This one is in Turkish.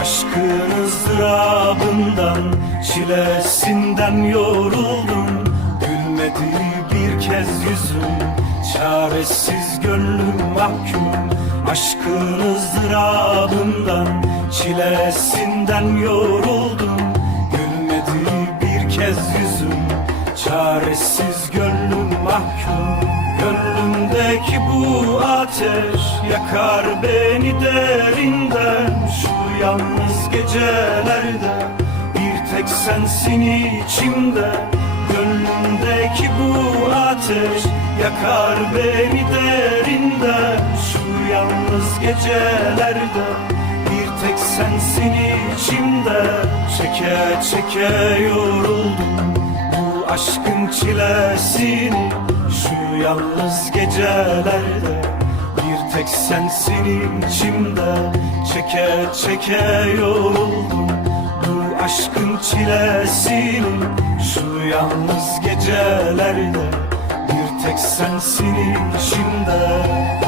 Aşkın ızdırabından Çilesinden yoruldum. Gülmedi bir kez yüzüm Çaresiz gönlüm mahkum. Aşkın ızdırabından Çilesinden yoruldum. Gülmedi bir kez yüzüm Çaresiz gönlüm mahkum. Gönlümdeki bu ateş Yakar beni derinden yalnız gecelerde Bir tek sensin içimde. Gönlümdeki bu ateş Yakar beni derinden. Şu yalnız gecelerde Bir tek sensin içimde. Çeke çeke yoruldum Bu aşkın çilesini. Şu yalnız gecelerde tek sensin içimde. Çeke çeke yoruldum. Bu aşkın çilesini Şu yalnız gecelerde. Bir tek sensin içimde